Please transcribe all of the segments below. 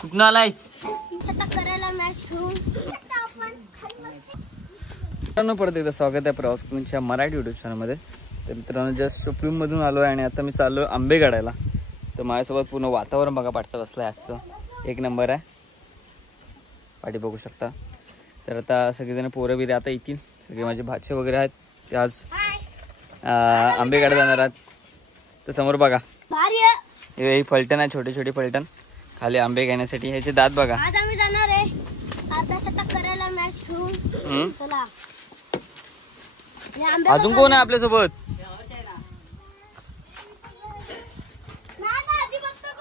कुठून आलायस? मित्रांनो परत एकदा स्वागत आहे प्रवास कुंच्या मराठी यूट्यूब चॅनलमध्ये. तर मित्रांनो जस्ट शॉपिंग मधून आलो आहे आणि आता मी चाललो आंबे काढायला. तर माझ्यासोबत पूर्ण वातावरण बघा पाठचं कसलं आहे आजचं, एक नंबर आहे. पाठी बघू शकता. तर आता सगळेजण पोरं बिरे आता येतील, सगळे माझे भाचे वगैरे आहेत ते आज आंबे काढत जाणार आहेत. तर समोर बघा हे फलटण आहे, छोटे छोटे फलटण खाली आंबे घेण्यासाठी. ह्याचे दात बघा. आज आम्ही जाणार आहे आता शतक करायला मॅच घेऊन. चला अजून कोण आहे आपल्यासोबत?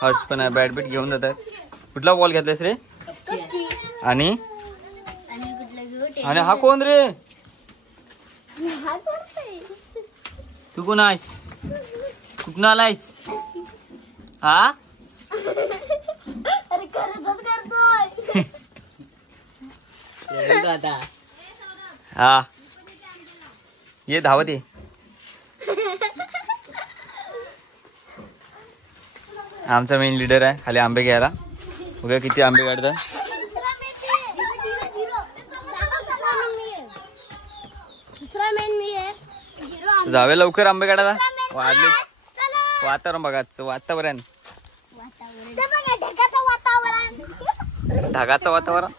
हर्ष पण आहे, बॅट बीट घेऊन जात आहे. कुठला बॉल घेतलायस रे? आणि आणि हा कोण रे? तू कोण आहेस? कुठून आलायस? हा हा ये धावत ये. आमचा मेन लीडर आहे खाली आंबे घ्यायला. बघा किती आंबे काढतात. जावे लवकर आंबे काढायला. वाढले वातावरण बघा, वातावरण ढगाचं वातावरण.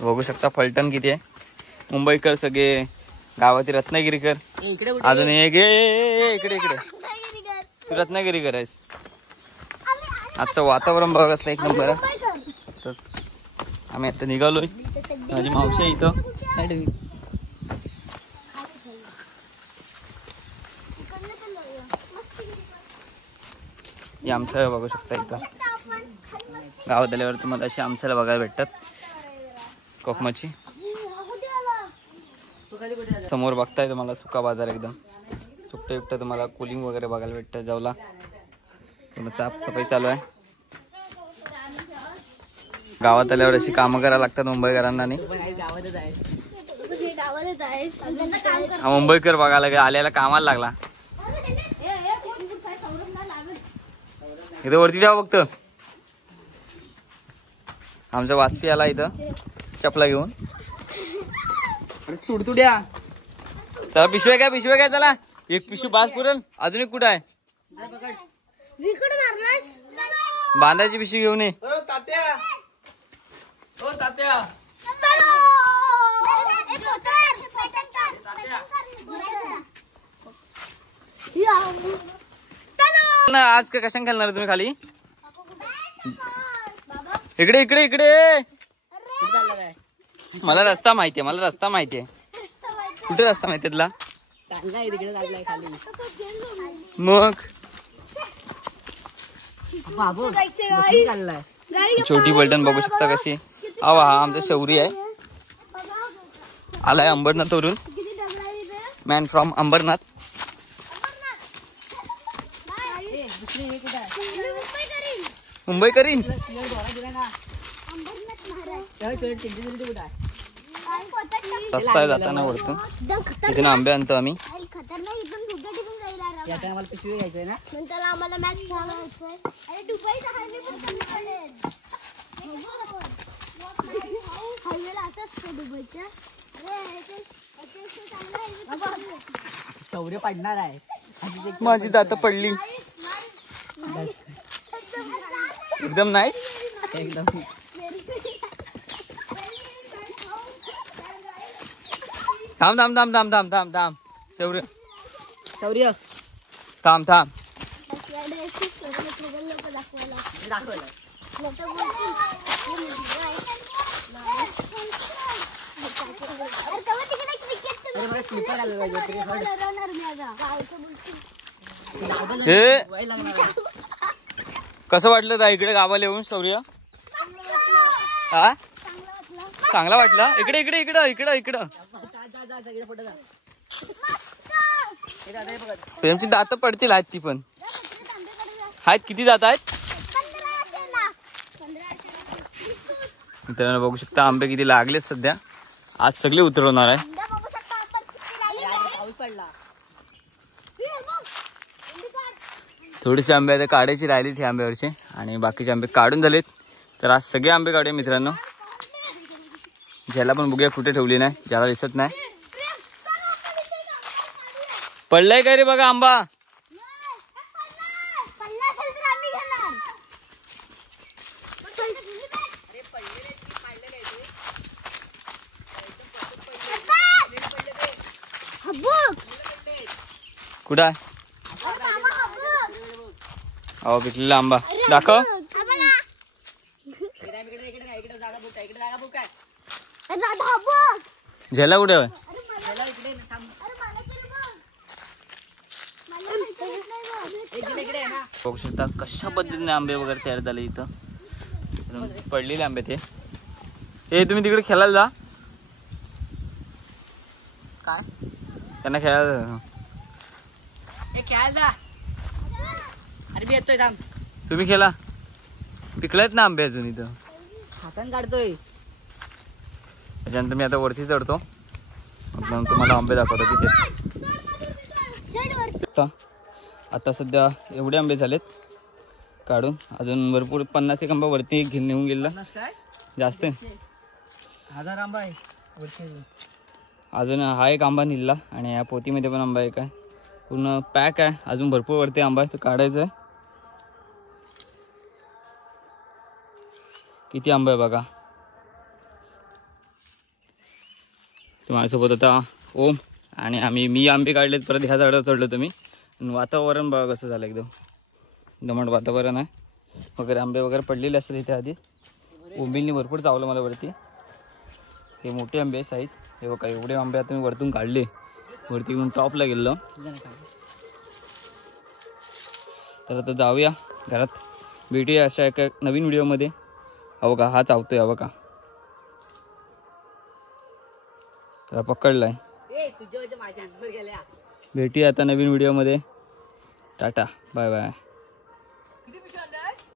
बघू शकता फलटण किती आहे. मुंबईकर सगळे, गावातील रत्नागिरीकर. अजून एक इकडे इकडे तू रत्नागिरीकर आहेस. आजचं वातावरण बघा कसलं एक नंबर आहे. तर आम्ही आता निघालोय. माझी मावशी आहे इथं. हे आमचं बघू शकता. इथं गावात आल्यावर तुम्हाला अशी आमच्याला बघायला भेटतात. कोकमाची समोर बघताय तुम्हाला सुका बाजार, एकदम सुट्ट युक्त. तुम्हाला कूलिंग वगैरे बघायला भेटतं. जावला साफसफाई चालू आहे. गावात आल्यावर अशी कामं करायला लागतात मुंबईकरांना. हा मुंबईकर बघायला आल्याला कामाला लागला. इथं वरती द्यावं फक्त. आमचा वाचपी आला इथं चपला घेऊन. तुडतुड्या चला. पिशव्या काय चला. एक पिशवी बास पुरेल. अजून एक कुठं आहे? बांधायची पिशवी घेऊन ये. आज का कशाने खेळणार तुम्ही खाली? इकडे इकडे इकडे. मला रस्ता माहितीये. कुठे रस्ता माहितीये तुला? मग छोटी पलटण बघू शकता कशी. हा आमचा शौर्य आहे. आलाय अंबरनाथ वरून. Man from Ambernath. मुंबई करीन. रस्ता आहे जाताना वरतून. इथे आंबे आणतो आम्ही. शौर्य पडणार आहे. माझी दात पडली एकदम. नाही एकदम. थांब थांब थांब थांब थांब थांब थांब. शौर्य थांब थांब. कसं वाटलं का इकडे गावाला येऊन शौर्य? हा चांगला वाटला. इकडे इकडे इकडं इकडं इकडं. प्रेमची दात पडतील आहेत ती पण. आहेत किती दात आहेत? मित्रांनो बघू शकता आंबे किती लागलेत सध्या. आज सगळे उतरवणार आहे. इंदा बघू शकता आता किती लागली. पाऊस पडला. हे बघ. इंदी काढ. थोडेसे आंबे आता काढायची राहिली ती आंब्यावरचे आणि बाकीचे आंबे काढून झालेत. तर आज सगळे आंबे काढूया मित्रांनो. ज्याला पण बघूया कुठे ठेवली नाही, ज्याला दिसत नाही. पडलाय का रे बघा आंबा. पल्ला असेल तर आम्ही घेणार. कुठं आहे? अहो पिकलेला आंबा दाखव. झेला कुठे आहे? बघू शकता कशा पद्धतीने आंबे वगैरे तयार झाले इथं. एकदम पडलेले आंबे ते. हे तुम्ही तिकडे खेळायला जा. काय त्यांना खेळायला जा. हे खेळायला. अरे मी येतोय थांब. तुम्ही खेळा. पिकलायत ना आंबे अजून इथं. हातान काढतोय. त्याच्यानंतर मी आता वरती चढतो. मग तुम्हाला आंबे दाखवतो किती. आता सध्या एवढे आंबे झालेत काढून. अजून भरपूर 50 एक आंबा वरती नेऊन गेला. जास्त 1000 आंबा आहे वरती. अजून हा एक आंबा निघला आणि या पोतीमध्ये पण आंबा एक आहे. पूर्ण पॅक आहे. अजून भरपूर वरती आंबा आहे, तर काढायचं आहे. किती आंबा आहे बघा. तर माझ्यासोबत आता ओम आणि मी आंबे काढलेत. परत ह्या झाडावर चढलो तुम्ही. वातावरण बघा कसं झालं. एकदम दमट वातावरण आहे. वगैरे आंबे वगैरे पडलेले असतात इथे आधी. ओंबिलनी भरपूर चावलं मला वरती. हे मोठे आंबे साईज. हे बघा एवढे आंबे आता मी वरतून काढले. वरती म्हणून टॉपला गेलो. तर आता जाऊया घरात. भेटूया अशा एका नवीन व्हिडिओमध्ये. हा बघा हा चावतोय. हा बघा त्याला पकडलाय. भेटूया आता नवीन व्हिडिओमध्ये. Tata bye bye.